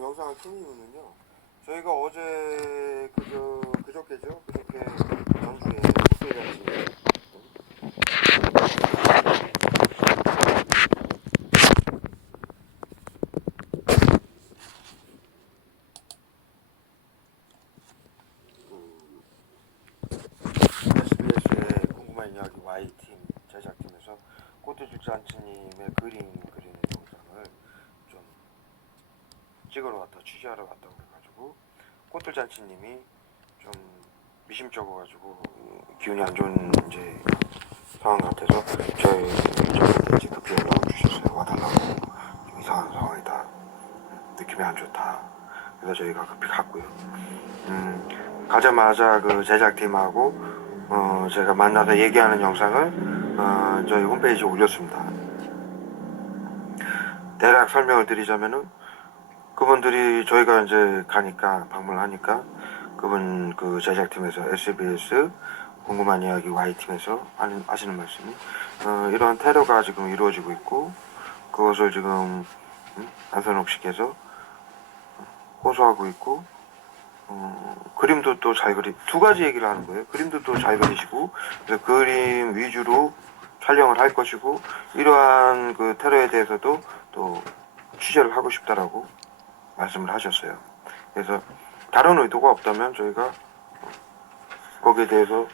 지금 영상을 킨 이유는요. 저희가 어제 그저께죠. 그저께 전주에 국회잔치 SBS의 궁금한 이야기 Y팀 제작팀에서 꽃들잔치님의 그림 그리는 영상을 좀 찍으러 왔다 취재하러 왔다고 그래가지고 꽃들잔치님이 좀 미심쩍어가지고 기운이 안 좋은 이제 상황 같아서 저희한테 이제 급히 연락을 주셨어요. 와달라고. 좀 이상한 상황이다. 느낌이 안 좋다. 그래서 저희가 급히 갔고요. 가자마자 그 제작팀하고 제가 만나서 얘기하는 영상을 저희 홈페이지에 올렸습니다. 대략 설명을 드리자면은 그분들이 저희가 이제 가니까 방문하니까 그분 그 제작팀에서 SBS 궁금한 이야기 Y팀에서 하시는 말씀이 이러한 테러가 지금 이루어지고 있고 그것을 지금 안선옥 씨께서 호소하고 있고 그림도 또 잘 두 가지 얘기를 하는 거예요. 그림도 또 잘 그리시고 그래서 그림 위주로 촬영을 할 것이고 이러한 그 테러에 대해서도 또 취재를 하고 싶다라고 말씀을 하셨어요. 그래서 다른 의도가 없다면 저희가 거기에 대해서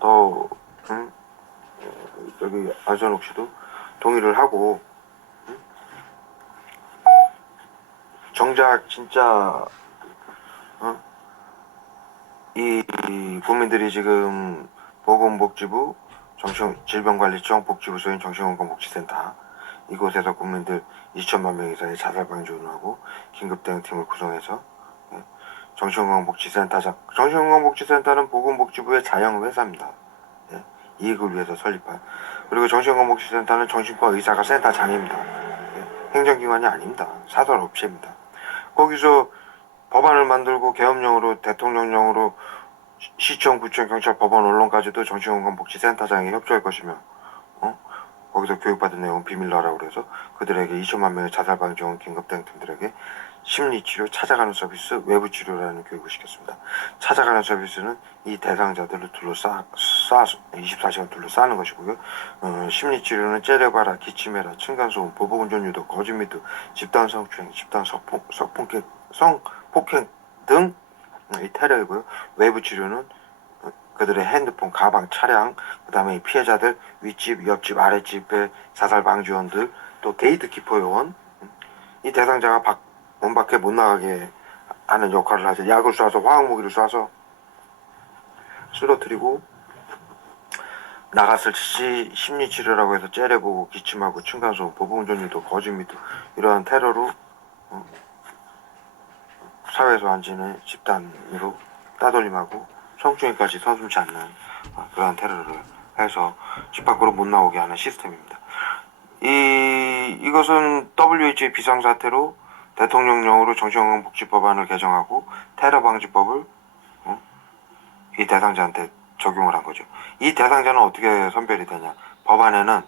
더 여기 안선옥 씨도 동의를 하고 정작 진짜 이 국민들이 지금 보건복지부 질병관리청 복지부소인 정신건강복지센터 이곳에서 국민들 2천만 명 이상의 자살 방지를 하고 긴급대응팀을 구성해서 정신건강복지센터는 보건복지부의 자영회사입니다. 이익을 위해서 설립한. 그리고 정신건강복지센터는 정신과 의사가 센터장입니다. 행정기관이 아닙니다. 사설업체입니다. 거기서 법안을 만들고 계엄령으로 대통령령으로 시청, 구청, 경찰, 법원, 언론까지도 정신건강복지센터장에 협조할 것이며 거기서 교육받은 내용은 비밀로 하라고 그래서 그들에게 2천만 명의 자살방지원 긴급대응팀들에게 심리치료, 찾아가는 서비스, 외부치료라는 교육을 시켰습니다. 찾아가는 서비스는 이 대상자들을 24시간 둘러싸는 것이고요. 심리치료는 째려봐라, 기침해라, 층간소음, 보복운전 유도, 거짓 미두, 집단 성추행, 집단 성폭행 등 이 테러이고요. 외부치료는 그들의 핸드폰, 가방, 차량, 그 다음에 피해자들 윗집, 옆집, 아랫집의 자살 방지원들, 또 게이트키퍼 요원, 이 대상자가 문 밖에 못 나가게 하는 역할을 하죠. 약을 쏴서, 화학무기를 쏴서 쓰러뜨리고, 나갔을 시 심리치료라고 해서 째려보고, 기침하고, 층간소음, 보복운전 유도, 거짓 미두, 이러한 테러로 사회에서 완전히 집단으로 따돌림하고 성추행까지 서슴지 않는 그러한 테러를 해서 집 밖으로 못 나오게 하는 시스템입니다. 이것은 WHO의 비상사태로 대통령령으로 정신건강복지법안을 개정하고 테러방지법을 이 대상자한테 적용을 한 거죠. 이 대상자는 어떻게 선별이 되냐? 법안에는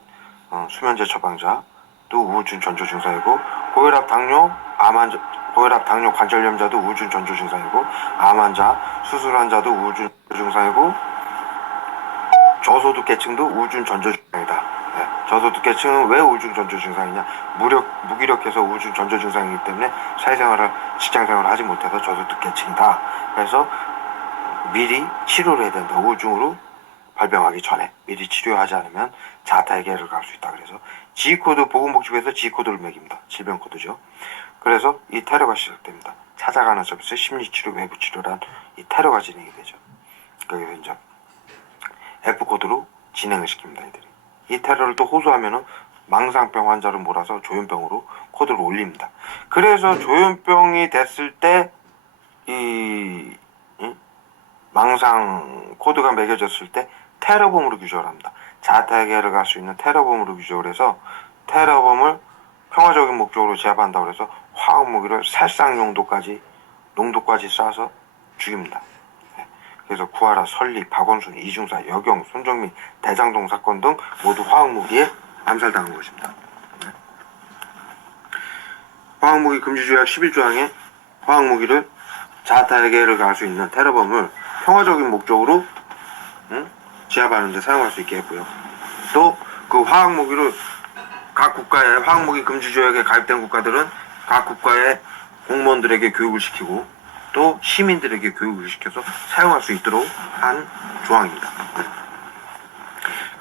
수면제 처방자, 또 우울증 전조 증상이고 고혈압, 당뇨, 관절염자도 우울증 전조 증상이고 암 환자, 수술 환자도 우울증 증상이고 저소득계층도 우울증 전조 증상이다. 저소득계층은 왜 우울증 전조 증상이냐? 무기력해서 우울증 전조 증상이기 때문에 사회생활을, 직장생활을 하지 못해서 저소득계층이다. 그래서 미리 치료를 해야 된다. 우울증으로 발병하기 전에 미리 치료하지 않으면 자타 해결을 갈 수 있다. 그래서 G코드, 보건복지부에서 G코드를 매깁니다. 질병코드죠. 그래서 이 테러가 시작됩니다. 찾아가는 서비스, 심리치료, 외부치료란 이 테러가 진행이 되죠. 거기서 이제 F코드로 진행을 시킵니다. 이들이. 이 테러를 또 호소하면은 망상병 환자를 몰아서 조현병으로 코드를 올립니다. 그래서 조현병이 됐을 때 망상 코드가 매겨졌을 때 테러범으로 규정을 합니다. 자타 해결을 갈 수 있는 테러범으로 규정을 해서 테러범을 평화적인 목적으로 제압한다고 해서 화학무기를 살상 농도까지 쏴서 죽입니다. 그래서 구하라, 설리, 박원순, 이중사, 여경, 손정민, 대장동 사건 등 모두 화학무기에 암살당한 것입니다. 화학무기 금지조약 11조항에 화학무기를 자타에게 해를 가할 수 있는 테러범을 평화적인 목적으로 제압하는 데 사용할 수 있게 했고요. 또 그 화학무기를 각 국가의 화학무기 금지조약에 가입된 국가들은 각 국가의 공무원들에게 교육을 시키고 또 시민들에게 교육을 시켜서 사용할 수 있도록 한 조항입니다.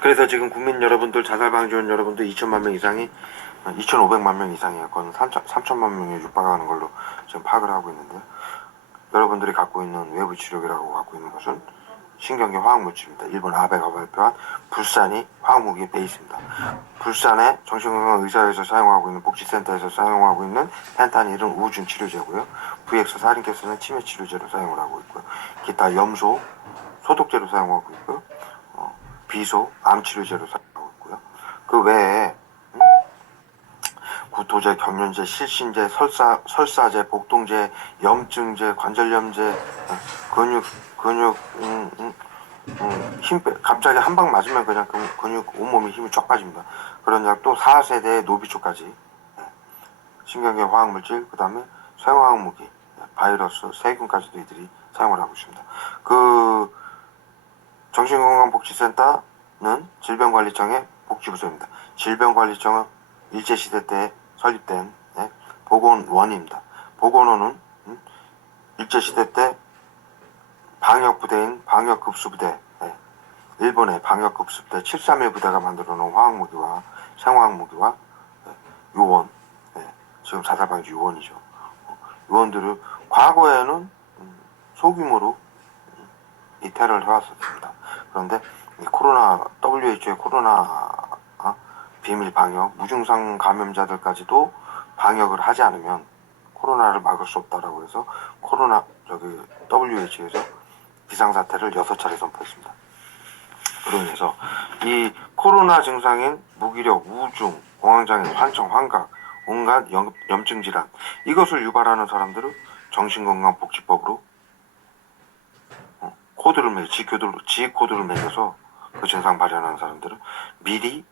그래서 지금 국민 여러분들, 자살방지원 여러분들 2천만 명 이상이 2,500만 명 이상이에요. 그건 3천만 명에 육박하는 걸로 지금 파악을 하고 있는데, 여러분들이 갖고 있는 외부 치료기라고 갖고 있는 것은 신경계 화학물질입니다. 일본 아베가 발표한 불산이 화학무기의 베이스입니다. 불산의 정신건강 의사에서 사용하고 있는 복지센터에서 사용하고 있는 펜타닐은 우울증 치료제고요. VX 사린가스는 치매 치료제로 사용을 하고 있고요. 기타 염소 소독제로 사용하고 있고요. 비소 암 치료제로 사용하고 있고요. 그 외에 구토제, 경련제, 실신제, 설사제, 복동제, 염증제, 관절염제, 힘 갑자기 한 방 맞으면 그냥 근육 온몸이 힘이 쫙 빠집니다. 그런 약 또 4세대의 노비초까지 신경계 화학물질, 그 다음에 생화학무기, 바이러스, 세균까지도 이들이 사용을 하고 있습니다. 그 정신건강복지센터는 질병관리청의 복지부서입니다. 질병관리청은 일제시대 때 설립된 보건원입니다. 보건원은 일제시대 때 방역부대인 방역급수부대, 일본의 방역급수부대 731 부대가 만들어놓은 화학무기와 생화학무기와 요원, 지금 자살방지 요원이죠. 요원들을 과거에는 소규모로 이 테러를 해왔었습니다. 그런데 WHO의 코로나 비밀 방역, 무증상 감염자들까지도 방역을 하지 않으면 코로나를 막을 수 없다라고 해서 WHO에서 비상사태를 6차례 선포했습니다. 그로 인해서 이 코로나 증상인 무기력, 우중, 공황장애, 환청, 환각, 온갖 염증 질환, 이것을 유발하는 사람들을 정신건강복지법으로 지휘 코드를 매겨서 그 증상 발현하는 사람들은 미리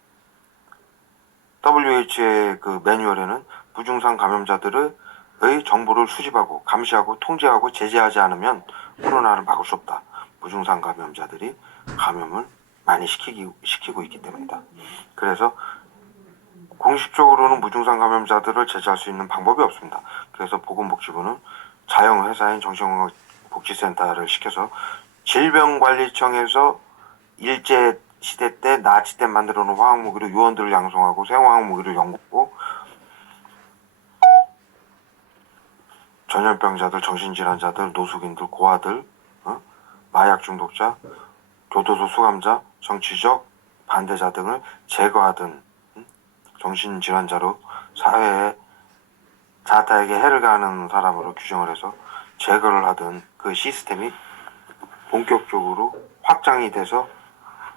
WHO의 그 매뉴얼에는 무증상 감염자들의 정보를 수집하고 감시하고 통제하고 제재하지 않으면 코로나를 막을 수 없다. 무증상 감염자들이 감염을 많이 시키고 있기 때문이다. 그래서 공식적으로는 무증상 감염자들을 제재할 수 있는 방법이 없습니다. 그래서 보건복지부는 자영회사인 정신건강복지센터를 시켜서 질병관리청에서 일제시대 때 나치 때 만들어 놓은 화학무기로 요원들을 양성하고 생화학무기를 연구하고 전염병자들, 정신질환자들, 노숙인들, 고아들, 마약 중독자, 교도소 수감자, 정치적 반대자 등을 제거하든 정신질환자로 사회에 자타에게 해를 가하는 사람으로 규정을 해서 제거를 하든 그 시스템이 본격적으로 확장이 돼서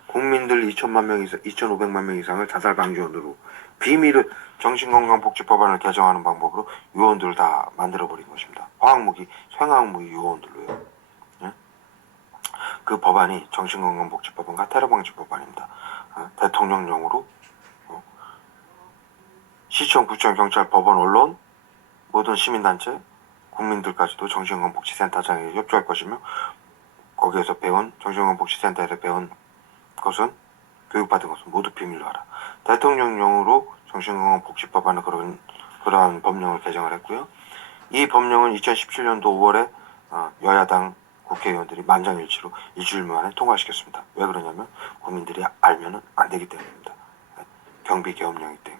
국민들 2,500만 명 이상을 자살방지원으로 비밀을 정신건강복지법안을 개정하는 방법으로 요원들을 다 만들어버린 것입니다. 화학무기, 생화학무기 요원들로요. 그 법안이 정신건강복지법안과 테러방지법안입니다. 대통령령으로 시청, 구청, 경찰, 법원, 언론, 모든 시민단체, 국민들까지도 정신건강복지센터장에게 협조할 것이며 거기에서 배운 정신건강복지센터에서 배운 것은 교육받은 것은 모두 비밀로 하라. 대통령령으로 정신건강복지법안을 그러한 법령을 개정을 했고요. 이 법령은 2017년도 5월에 여야당 국회의원들이 만장일치로 일주일 만에 통과시켰습니다. 왜 그러냐면 국민들이 알면은 안 되기 때문입니다. 경비계엄령이기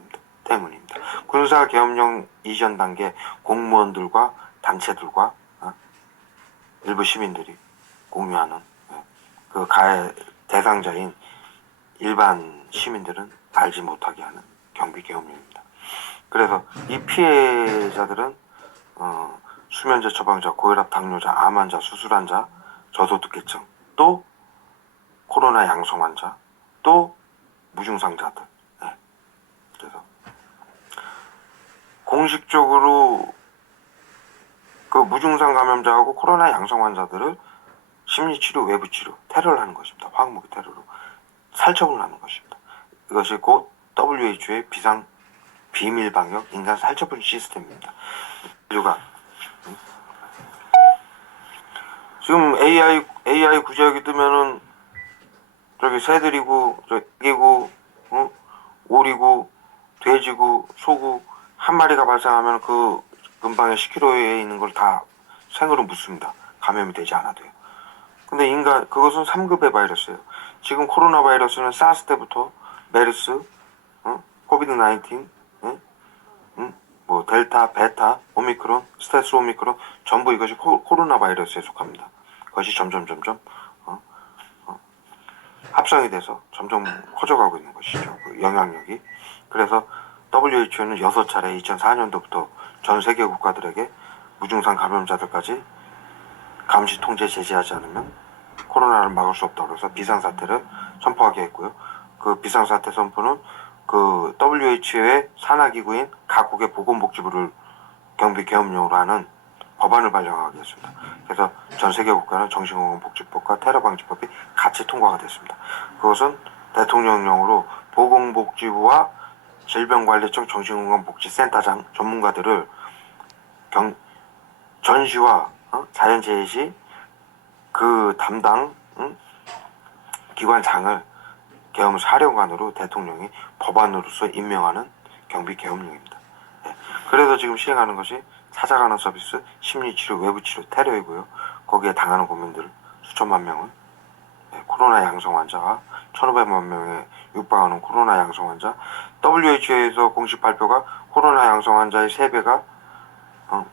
때문입니다. 군사계엄령 이전 단계 공무원들과 단체들과 일부 시민들이 공유하는 그 가해 대상자인 일반 시민들은 알지 못하게 하는 경비계엄령입니다. 그래서 이 피해자들은 수면제 처방자, 고혈압, 당뇨자, 암 환자, 수술환자, 저소득계층, 또 코로나 양성 환자, 또 무증상자들. 그래서 공식적으로 그 무증상 감염자하고 코로나 양성 환자들을 심리치료, 외부치료, 테러를 하는 것입니다. 화학무기 테러로 살처분을 하는 것입니다. 이것이 곧 WHO의 비밀 방역, 인간 살처분 시스템입니다. 인류가 지금 AI 구제하기 뜨면은 저기 새들이고 개고 오리고 돼지고 소고 한 마리가 발생하면 그 근방에 10km에 있는 걸 다 생으로 묻습니다. 감염이 되지 않아도요. 근데 인간 그것은 3급의 바이러스예요. 지금 코로나 바이러스는 사스 때부터 메르스, 코비드 19, 뭐 델타, 베타, 오미크론, 스텔스 오미크론 전부 이것이 코로나 바이러스에 속합니다. 그것이 점점 합성이 돼서 점점 커져가고 있는 것이죠. 그 영향력이. 그래서 WHO는 6차례 2004년도부터 전 세계 국가들에게 무증상 감염자들까지 감시 통제 제시하지 않으면 코로나를 막을 수 없다고 해서 비상사태를 선포하게 했고요. 그 비상사태 선포는 그 WHO의 산하기구인 각국의 보건복지부를 경비 계엄령으로 하는 법안을 발령하게 했습니다. 그래서 전 세계 국가는 정신건강복지법과 테러방지법이 같이 통과가 됐습니다. 그것은 대통령령으로 보건복지부와 질병관리청 정신건강복지센터장 전문가들을 전시와 자연재해 시 그 담당 기관장을 계엄사령관으로 대통령이 법안으로서 임명하는 경비계엄령입니다. 예. 그래서 지금 시행하는 것이 찾아가는 서비스, 심리치료, 외부치료, 테러이고요. 거기에 당하는 국민들 수천만 명은 코로나 양성 환자가 1,500만 명에 육박하는 코로나 양성 환자, WHO에서 공식 발표가 코로나 양성 환자의 3배가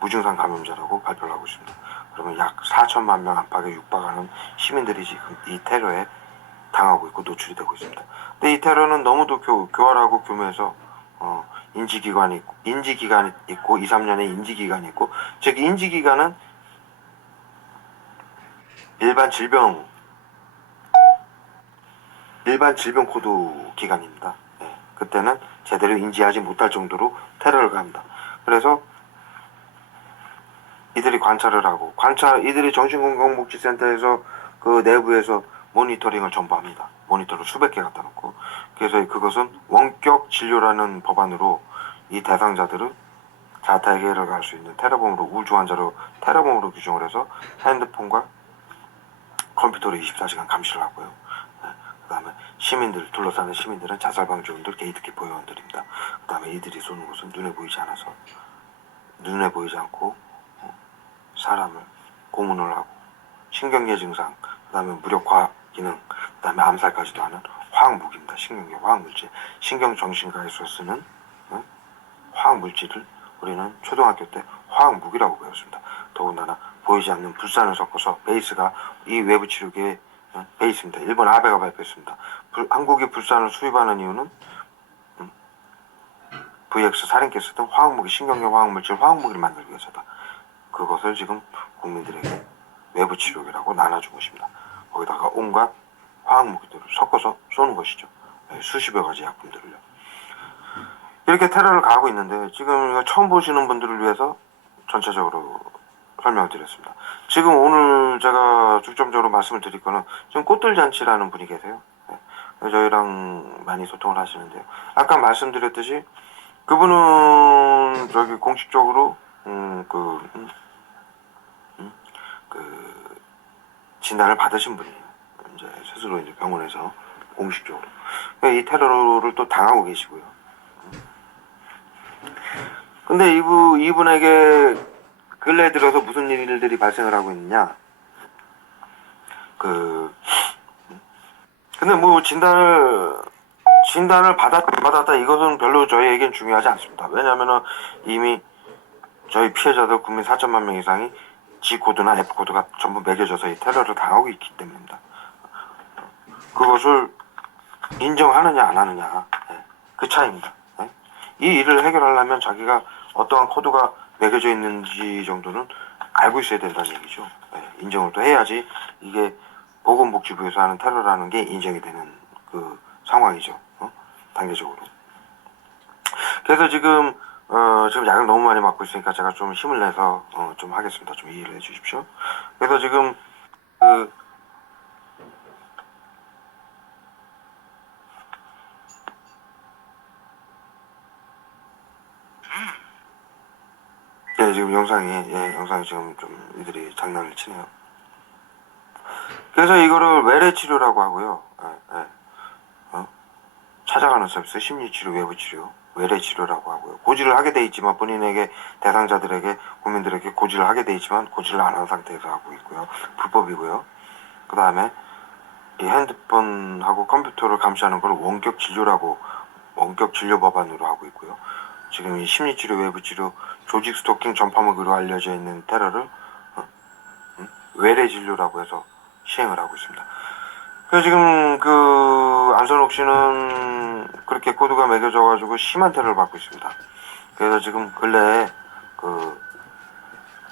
무증상 감염자라고 발표를 하고 있습니다. 그러면 약 4천만 명 안팎에 육박하는 시민들이 지금 이 테러에 당하고 있고 노출이 되고 있습니다. 근데 이 테러는 너무도 교활하고 교묘해서 인지기간이 있고 2, 3년의 인지기간이 있고, 즉 인지기간은 일반 질병 코드 기간입니다. 네. 그때는 제대로 인지하지 못할 정도로 테러를 가합니다. 그래서 이들이 관찰을 하고 이들이 정신건강복지센터에서 그 내부에서 모니터링을 전부 합니다. 모니터를 수백 개 갖다 놓고. 그래서 그것은 원격 진료라는 법안으로 이 대상자들을 자타 해결을 갈 수 있는 테러범으로, 우주 환자로 테러범으로 규정을 해서 핸드폰과 컴퓨터로 24시간 감시를 하고요. 그 다음에 시민들, 둘러싸는 시민들은 자살방지원들, 게이트키퍼 요원들입니다. 그 다음에 이들이 쏘는 것은 눈에 보이지 않고 사람을 고문을 하고 신경계 증상, 그 다음에 무력화 기능, 그 다음에 암살까지도 하는 화학무기입니다. 신경계 화학물질, 신경정신과에서 쓰는 화학물질을 우리는 초등학교 때 화학무기라고 배웠습니다. 더군다나 보이지 않는 불산을 섞어서, 베이스가 이 외부 치료기의 베이스입니다. 일본 아베가 발표했습니다. 한국이 불산을 수입하는 이유는 VX 살인캐 쓰던 화학무기, 신경계 화학물질, 화학무기를 만들기 위해서다. 그것을 지금 국민들에게 외부 치료기라고 나눠주고 있습니다. 거기다가 온갖 화학무기들을 섞어서 쏘는 것이죠. 수십여 가지 약품들을요. 이렇게 테러를 가하고 있는데, 지금 이거 처음 보시는 분들을 위해서 전체적으로 설명드렸습니다. 지금 오늘 제가 중점적으로 말씀을 드릴 거는, 지금 꽃들잔치라는 분이 계세요. 저희랑 많이 소통을 하시는데요. 아까 말씀드렸듯이 그분은 저기 공식적으로 진단을 받으신 분이에요. 이제 스스로 이제 병원에서 공식적으로. 이 테러를 또 당하고 계시고요. 근데 이분에게 근래 들어서 무슨 일들이 발생을 하고 있느냐. 근데 뭐 진단을 받았다 이것은 별로 저희에겐 중요하지 않습니다. 왜냐면은 이미 저희 피해자들 국민 4천만 명 이상이 G코드나 F코드가 전부 매겨져서 이 테러를 당하고 있기 때문입니다. 그것을 인정하느냐 안 하느냐, 그 차이입니다. 이 일을 해결하려면 자기가 어떠한 코드가 매겨져 있는지 정도는 알고 있어야 된다는 얘기죠. 인정을 또 해야지 이게 보건복지부에서 하는 테러라는 게 인정이 되는 그 상황이죠. 단계적으로. 그래서 지금 약을 너무 많이 맞고 있으니까 제가 좀 힘을 내서 좀 하겠습니다. 좀 이해를 해주십시오. 그래서 지금 지금 영상이 지금 좀 이들이 장난을 치네요. 그래서 이거를 외래 치료라고 하고요. 찾아가는 서비스, 심리치료, 외부치료, 외래치료라고 하고요. 고지를 하게 돼 있지만 본인에게, 대상자들에게, 국민들에게 고지를 하게 돼 있지만 고지를 안 한 상태에서 하고 있고요. 불법이고요. 그 다음에 이 핸드폰하고 컴퓨터를 감시하는 걸 원격 진료 법안으로 하고 있고요. 지금 이 심리치료, 외부치료, 조직 스토킹, 전파먹으로 알려져 있는 테러를 외래 진료라고 해서 시행을 하고 있습니다. 그래서 지금 안선옥 씨는 그렇게 코드가 매겨져가지고 심한 테러를 받고 있습니다. 그래서 지금 근래에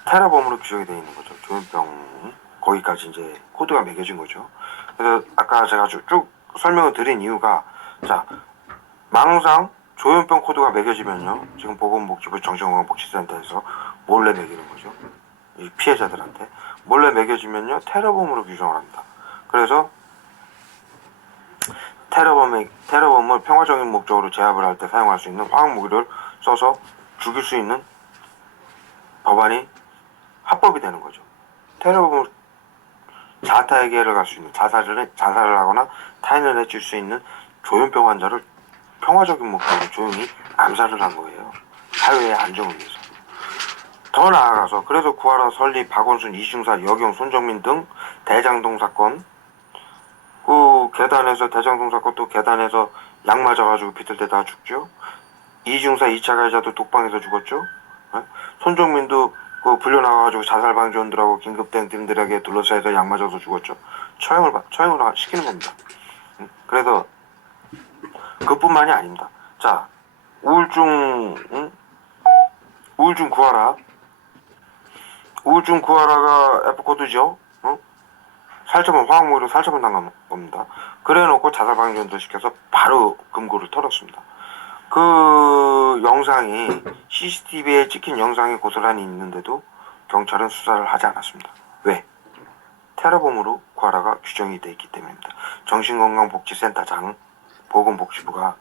테러범으로 규정이 되어 있는 거죠. 조현병 거기까지 이제 코드가 매겨진 거죠. 그래서 아까 제가 쭉 설명을 드린 이유가, 자, 망상 조현병 코드가 매겨지면요, 지금 보건복지부 정신건강복지센터에서 몰래 매기는 거죠. 이 피해자들한테 몰래 매겨지면요, 테러범으로 규정을 합니다. 그래서 테러범을 평화적인 목적으로 제압을 할 때 사용할 수 있는 화학무기를 써서 죽일 수 있는 법안이 합법이 되는 거죠. 테러범을 자타에게 해를 갈 수 있는, 자살을 하거나 타인을 해칠 수 있는 조현병 환자를 평화적인 목적으로 조용히 암살을 한 거예요. 사회의 안정을 위해서. 더 나아가서 그래서 구하라, 설리, 박원순, 이중사, 여경, 손정민 등 대장동 사건, 계단에서 대장동 사건, 또 계단에서 약 맞아가지고 비틀대다 죽죠. 이중사 2차 가해자도 독방에서 죽었죠. 손정민도 불려나가가지고 자살방지원들하고 긴급대응팀들에게 둘러싸여서 약 맞아서 죽었죠. 처형을 시키는 겁니다. 그래서 그뿐만이 아닙니다. 자, 우울증 구하라. 우울증 구하라가 F코드죠. 살점은 화학무기로 살점을 당한 겁니다. 그래놓고 자살방지원도 시켜서 바로 금고를 털었습니다. 그 영상이 CCTV에 찍힌 영상이 고스란히 있는데도 경찰은 수사를 하지 않았습니다. 왜? 테러범으로 구하라가 규정이 돼 있기 때문입니다. 정신건강복지센터장, 보건복지부가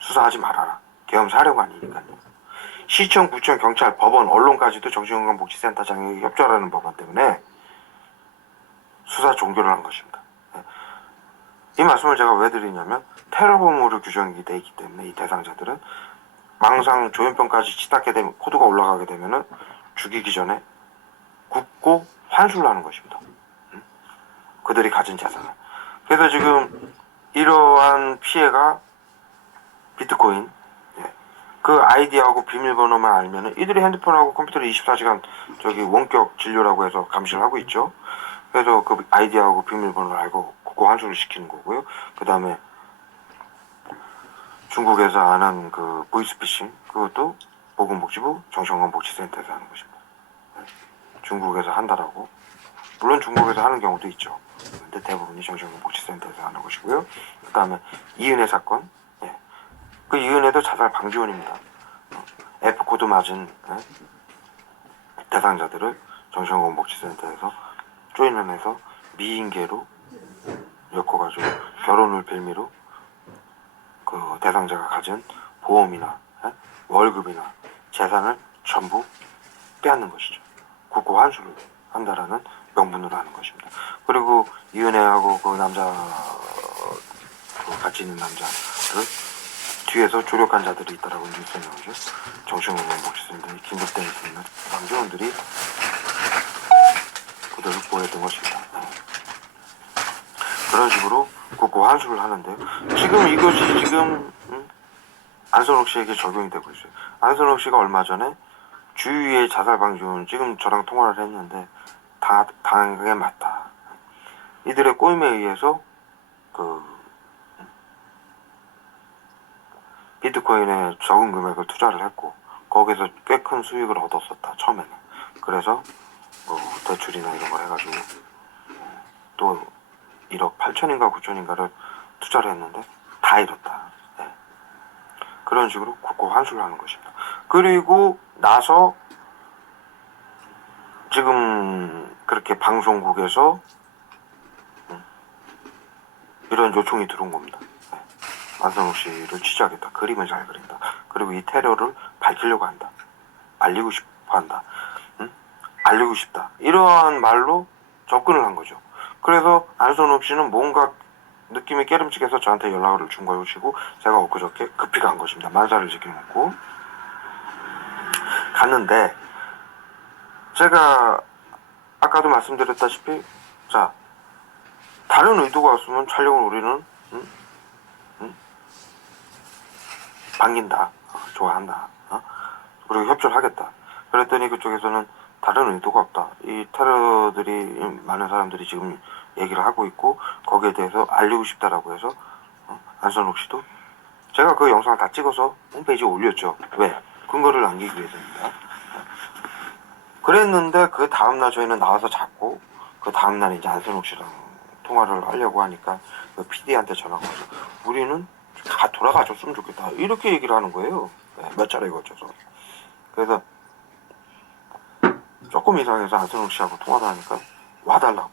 수사하지 말아라. 계엄사령관이니까요. 시청, 구청, 경찰, 법원, 언론까지도 정신건강복지센터장에게 협조하라는 법안 때문에 수사 종결을 한 것입니다. 이 말씀을 제가 왜 드리냐면, 테러범으로 규정이 되어 있기 때문에 이 대상자들은 망상 조현병까지 치닫게 되면, 코드가 올라가게 되면은 죽이기 전에 굽고 환수를 하는 것입니다. 그들이 가진 재산을. 그래서 지금 이러한 피해가 비트코인, 그 아이디하고 비밀번호만 알면은 이들이 핸드폰하고 컴퓨터를 24시간 원격 진료라고 해서 감시를 하고 있죠. 그래서 그 아이디하고 비밀번호를 알고 그거 환수를 시키는 거고요. 그 다음에 중국에서 하는 보이스피싱, 그것도 보건복지부 정신건강복지센터에서 하는 것입니다. 중국에서 한다라고. 물론 중국에서 하는 경우도 있죠. 근데 대부분이 정신건강복지센터에서 하는 것이고요. 그 다음에 이은혜 사건, 그 이은혜도 자살 방지원입니다. F코드 맞은 대상자들을 정신건강복지센터에서 조인원해서 미인계로 엮어가지고 결혼을 빌미로 그 대상자가 가진 보험이나 월급이나 재산을 전부 빼앗는 것이죠. 국고 환수를 한다라는 명분으로 하는 것입니다. 그리고 이은혜하고 그 남자, 같이 있는 남자를 뒤에서 조력한 자들이 있다라고 뉴스에 나오죠. 정신건강복지센터에 긴급대에 있는 남자원들이 그들을 보호했던 것입니다. 그런 식으로 국고 환수를 하는데요. 지금 이것이 안선옥 씨에게 적용이 되고 있어요. 안선옥 씨가 얼마 전에 주위의 자살방지원, 지금 저랑 통화를 했는데 다 당한 게 맞다. 이들의 꼬임에 의해서 비트코인에 적은 금액을 투자를 했고 거기서 꽤 큰 수익을 얻었었다, 처음에는. 그래서 대출이나 이런 걸 해가지고 또 1억 8천인가 9천인가를 투자를 했는데 다 잃었다. 그런 식으로 국고 환수를 하는 것입니다. 그리고 나서 지금 그렇게 방송국에서 이런 요청이 들어온 겁니다. 안선옥 씨를 취재하겠다. 그림을 잘 그린다. 그리고 이 테러를 밝히려고 한다. 알리고 싶어한다. 알리고 싶다. 이러한 말로 접근을 한 거죠. 그래서 안선욱 씨는 뭔가 느낌이 깨름직해서 저한테 연락을 준 것이고 제가 엊그저께 급히 간 것입니다. 만사를 지켜놓고 갔는데 제가 아까도 말씀드렸다시피 자 다른 의도가 없으면 촬영을 우리는 반긴다. 좋아한다. 그리고 협조를 하겠다. 그랬더니 그쪽에서는 다른 의도가 없다. 이 테러들이 많은 사람들이 지금 얘기를 하고 있고 거기에 대해서 알리고 싶다라고 해서 안선욱 씨도 제가 그 영상을 다 찍어서 홈페이지에 올렸죠. 왜? 근거를 남기기 위해서입니다. 그랬는데 그 다음날 저희는 나와서 잡고 그 다음날 이제 안선욱 씨랑 통화를 하려고 하니까 그 PD한테 전화가 와서 우리는 다 돌아가줬으면 좋겠다. 이렇게 얘기를 하는 거예요. 몇 차례에 걸쳐서. 그래서 조금 이상해서 안선욱 씨하고 통화를 하니까 와달라고.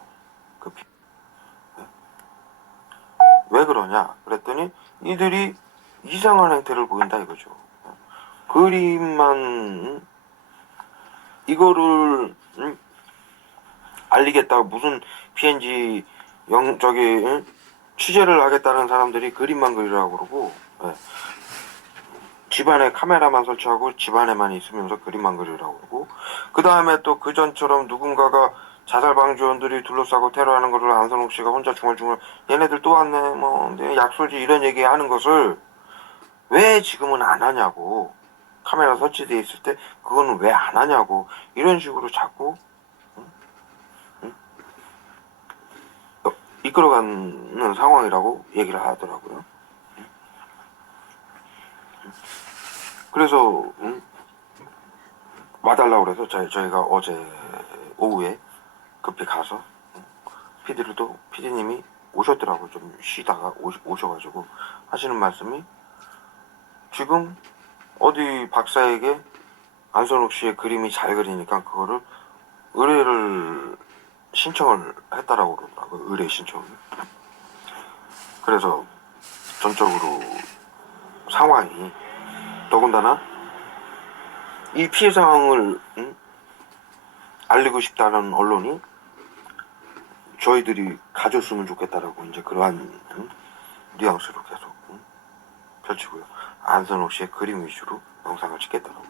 왜 그러냐? 그랬더니 이들이 이상한 행태를 보인다 이거죠. 그림만 이거를 알리겠다고 무슨 PNG 취재를 하겠다는 사람들이 그림만 그리라고 그러고 집안에 카메라만 설치하고 집안에만 있으면서 그림만 그리라고 그러고 그 다음에 또 그전처럼 누군가가 자살방지원들이 둘러싸고 테러하는 것을 안선욱 씨가 혼자 중얼중얼 얘네들 또 왔네 뭐 약소지 이런 얘기하는 것을 왜 지금은 안 하냐고 카메라 설치돼 있을 때 그거는 왜 안 하냐고 이런 식으로 자꾸 이끌어가는 상황이라고 얘기를 하더라고요. 그래서 와달라고 그래서 저희가 어제 오후에 급히 가서 PD님이 오셨더라고. 좀 쉬다가 오셔가지고 하시는 말씀이 지금 어디 박사에게 안선욱 씨의 그림이 잘 그리니까 그거를 의뢰를 신청을 했다라고 그러더라고요. 의뢰 신청을. 그래서 전적으로 상황이 더군다나 이 피해 상황을 알리고 싶다는 언론이 저희들이 가졌으면 좋겠다라고 이제 그러한 뉘앙스로 계속 펼치고요. 안선욱 씨의 그림 위주로 영상을 찍겠다라고.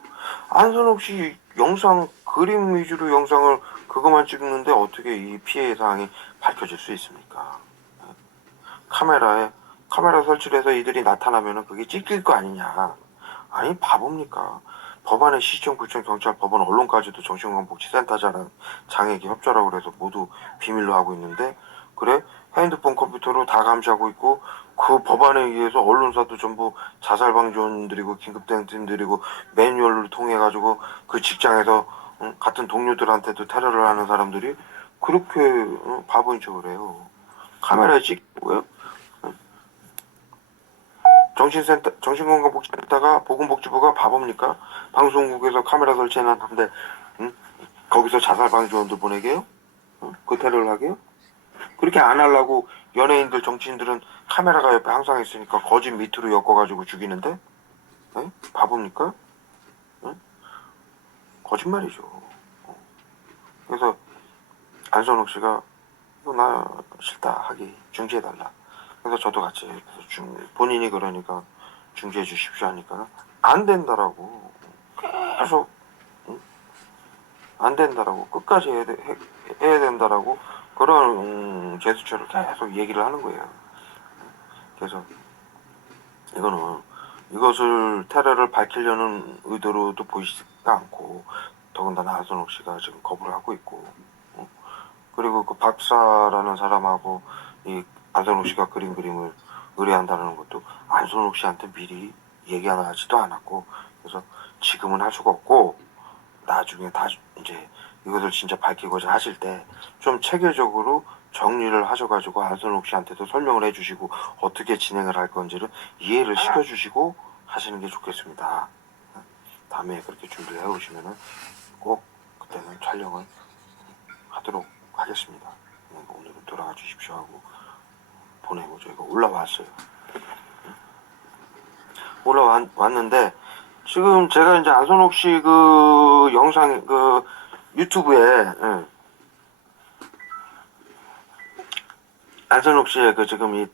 안선욱 씨 영상 그림 위주로 영상을 그것만 찍는데 어떻게 이 피해 사항이 밝혀질 수 있습니까? 카메라 설치를 해서 이들이 나타나면은 그게 찍힐 거 아니냐. 아니 바보입니까? 법안에 시청, 구청, 경찰, 법원, 언론까지도 정신건강복지센터장 장에게 협조라고 그래서 모두 비밀로 하고 있는데 그래? 핸드폰 컴퓨터로 다 감시하고 있고 그 법안에 의해서 언론사도 전부 자살방지원들이고 긴급대응팀들이고 매뉴얼을 통해 가지고 그 직장에서 같은 동료들한테도 테러를 하는 사람들이 그렇게 바보인 척을 해요. 카메라에 찍고요. 정신건강복지센터가 보건복지부가 바보입니까? 방송국에서 카메라 설치해놨는데 거기서 자살방지원들 보내게요? 그 테러를 하게요? 그렇게 안 하려고 연예인들 정치인들은 카메라가 옆에 항상 있으니까 거짓 밑으로 엮어가지고 죽이는데 바보입니까? 거짓말이죠. 그래서 안선욱 씨가 이거 나 싫다 하기 중지해달라. 그래서 저도 같이 본인이 그러니까 중지해 주십시오 하니까 안 된다라고 계속 안 된다라고 끝까지 해야 된다라고 그런 제스처를 계속 얘기를 하는 거예요. 그래서 이것을 테러를 밝히려는 의도로도 보이지가 않고 더군다나 안선욱 씨가 지금 거부를 하고 있고 그리고 그 박사라는 사람하고 이 안선욱 씨가 그린 그림을 의뢰한다는 것도 안선욱 씨한테 미리 얘기하지도 않았고 그래서 지금은 할 수가 없고 나중에 다 이제 이것을 진짜 밝히고자 하실 때 좀 체계적으로 정리를 하셔가지고 안선욱 씨한테도 설명을 해주시고 어떻게 진행을 할 건지를 이해를 시켜주시고 하시는 게 좋겠습니다. 다음에 그렇게 준비를 해오시면은 꼭 그때는 촬영을 하도록 하겠습니다. 오늘은 돌아가 주십시오 하고 보내고 저희가 올라왔어요. 올라왔는데 지금 제가 이제 안선옥 씨 그 영상 그 유튜브에 안선옥 씨의 그 지금 이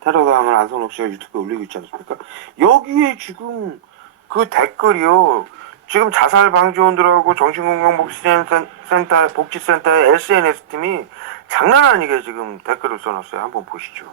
테러당을 안선옥 씨가 유튜브에 올리고 있지 않습니까? 여기에 지금 그 댓글이요. 지금 자살방지원들하고 정신건강복지센터의 SNS팀이 장난 아니게 지금 댓글을 써놨어요. 한번 보시죠.